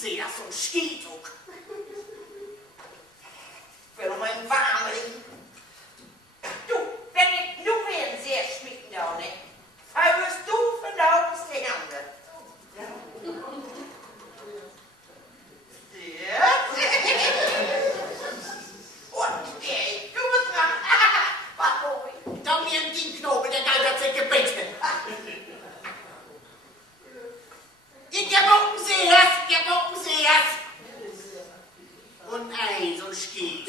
sehe das so ein Skidruck. Wenn mein Warmling. Du, wenn ich nur wen sehr schmecken da, ne? Wirst du von da bis die Hände. Ja. Und ey, du bist dran. Was hol ich? Da mir ein Dienknobel, der galt hat sich gebeten. Ich gebucken sie es. Und ei, so ein Schied.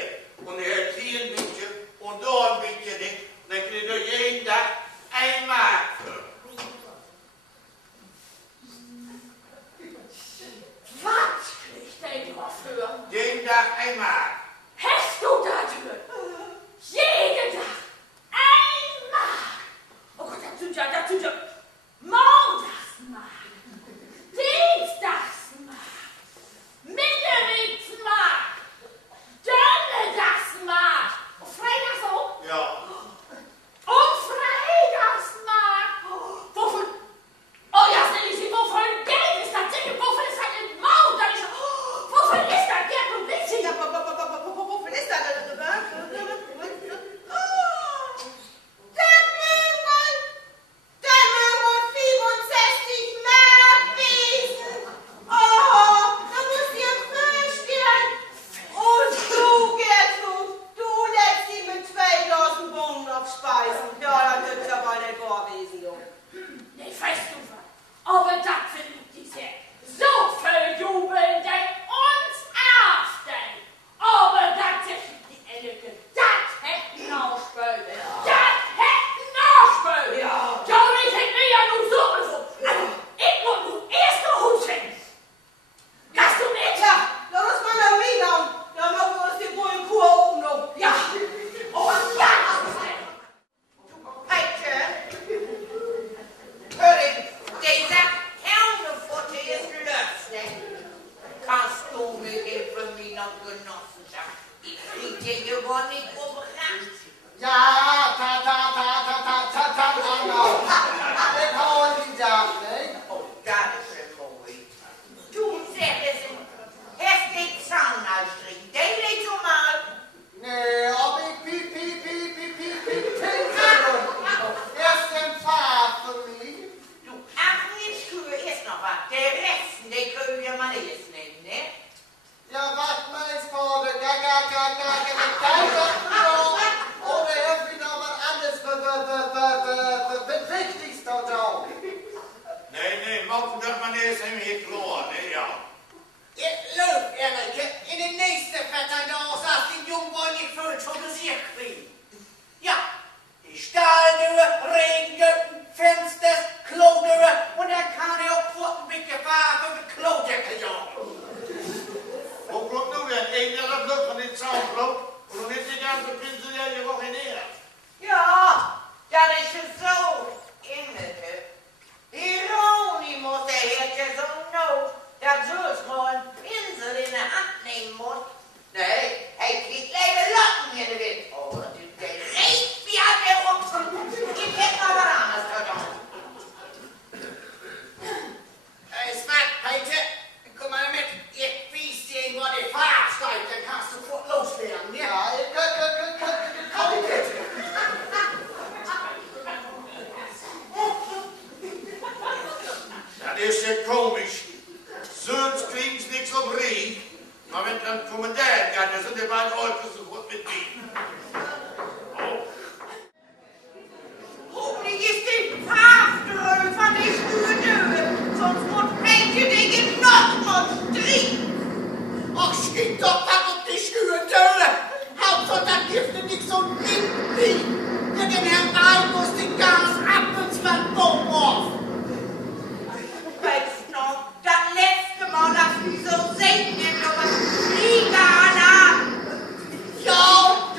her. Und er hier ein bisschen und da ein bisschen nicht. Dann kriegt er jeden Tag 1 Mark für. Was kriegt der dafür? Jeden Tag 1 Mark. Hast du dafür? Jeden Tag 1 Mark. Oh Gott, das sind ja Montagsmark, Dienstagsmark, Mitternachtsmark, Donnerstagsmark, Freitags auch? Ja. Und Freitagsmark. Wovon? Oh ja, wovon Geld ist das Ding? Wovon ist das ein Maut? Wovon ist das Geld? Und bisschen? Ja, wovon ist das? Nee, weißt du was? Aber das finde ich diese so viel jubeln, denn uns aufstehen. Aber das ist die Elke. Das hätten ausspülen. Das hätten ausspülen. Ja. Johnny hätte mir ja nun sowieso. Ich muss nun erst noch huschen. Gehst du mit? Ja, lass uns mal noch reinhauen. Dann machen wir uns die wohl Kur oben noch. Ja. Und ganz Heidje, hör ich, dieser Helmfutter ist löslich. Kannst du mir eben wieder Genossenschaft? Ich krieg dir ja nicht überrascht. Ja, genau. Det har vi sagt, ne? Oh, das ist mooi. Du sagst, hast den Zaun ausstrichen. Den legst du mal. Ne, ob ich erst den Pfad für mich. Du, ach, jetzt Kühe ist noch was. Der Rest, den können wir mal jetzt nehmen, ne? Ja, was meinst du, der oder irgendwie noch was anderes wichtigst da drauf? Nee, morgen wird man erst hier klar, ne, ja. Ich löf, Erike, in den nächsten 14 Tagen saß die Jungboy nicht völlig organisiert kriegen. Ja, die Stahldürre, Regengötten, Fensters, Klodürre und dann kann ich auch Pfortenbicke fahren für den Klodeckel jagen. Wo kommt nu weer? Eén dat lukt van dit Zaunblock und dann ist die ganze Pinsellinie Woche näher. Ja, das ist so. Innete. Hieronymus, der hätte so Not, dass sonst mal einen Pinsel in der Hand nehmen muss. Nee, er kriegt leider Locken in den Wind. Oh, der riecht wie an der Ochsen. Ich hätte mal was anderes gedacht. Es macht heute, komm mal mit, ich wies dir, wo die Fahrt steigt, dann kannst du sofort loswerden, ja? Ja, ich kann nicht. Das ist ja komisch. Sonst kriegen's nichts auf Regen. Aber wenn dann Kommandant kann, dann sind die beiden Leute sofort mit mir. Oh. Hoffentlich ist die Haftröhre von der Stuhle, sonst muss Heike den noch mal stricken. Ach, schick doch was auf die Schürentöne! Hauptsache, das Gifte nicht so nimm wie. Ja, den Herrn Rein muss den Gas ab ins Landbaum auf. Weißt noch, das letzte Mal, dass wir so singen, aber Liga-Alarm. Ja,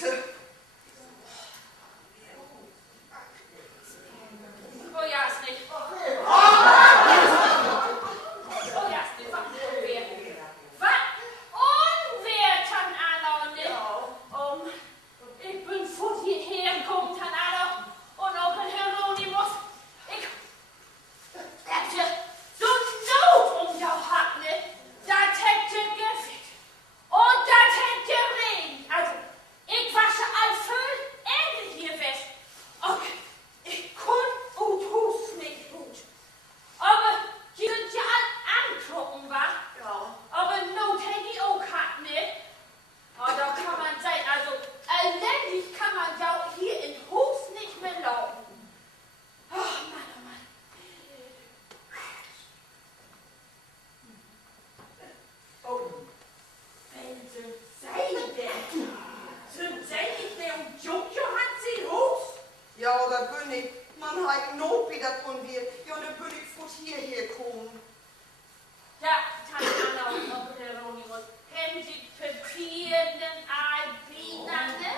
bitte. Oh ja, ist nicht. Oh ja, ist nicht. Was unwert, Tanano, nicht? Ich bin von hierher gekommen, Tanano, und auch in Hieronymus. Ich hätte so Not jou hat, nicht? Das hätte gefickt. Und das hätte geregnet. Also, ich wasche all voll Erde hier fest. Okay, ich kann und hus nicht gut. Aber die sind ja all angucken, wa? Ja. Aber Not hätte ich auch hat, nicht? Oh, da kann man sein, also, elendig kann man ja hier in Hus nicht mehr laufen. Oh, Mann, oh Mann. Oh, wenn sind sie denn? Sind sie nicht der und Jojo hat sie Hus? Ja, oder bin ich, man hat Not wieder von mir. Ja, dann bin ich von hierher kommen. Ja, Tante Anna und Hieronymus, haben Sie Papieren Albinerne?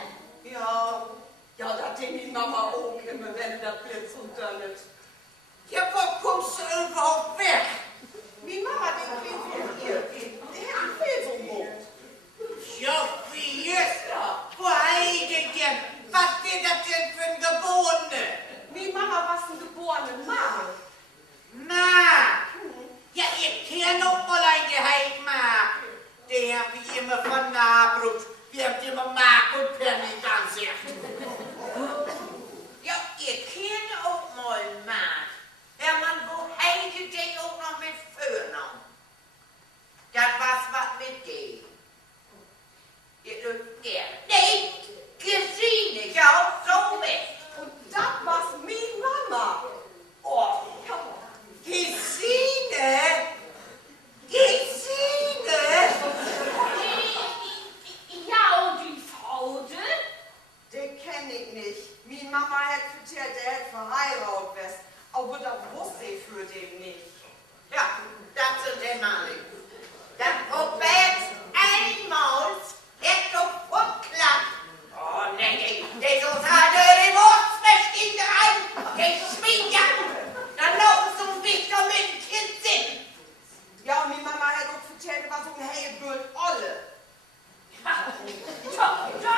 Ja, das denke ich Mama auch immer, wenn das Blitz und donnert. Ja, wo kommst du überhaupt weg? Wie Mama den Kind hier geht, der hat viel so Mut. Ja, wie ist das? Wo heidet denn? Was wird das denn für ein Geborene? Wie Mama was ein geborene Mann. Ma! Ja, ihr kennt noch mal ein Geheim, Ma. Der wie immer von Nabrut. Wir habt immer Mark und Penny ansicht. Ja, ihr kennt auch mal Mann. Hermann, wo heidet der auch noch mit Vornamen? Das war's was mit dem. Ihr dürft gerne. Nee, Gesine, ja, so weg. Und das war's wie Mama. Oh, ja. Gesine? Gesine? Ja, und die Fraude? Den kenn ich nicht. Meine Mama hat erzählt, er hat verheiratet west. Aber das wusste ich für den nicht. Ja, das sind die Mann. Dann probiert's einmal, hätt doch vorklappt. Oh, nee, der so hatte die Wurstmaschine rein, der Schwingjagd. Dann laufen zum Wichter mit dem Kind sind. Ja, und meine Mama hat auch erzählt, er war so ein Heilbild Olle. Ja,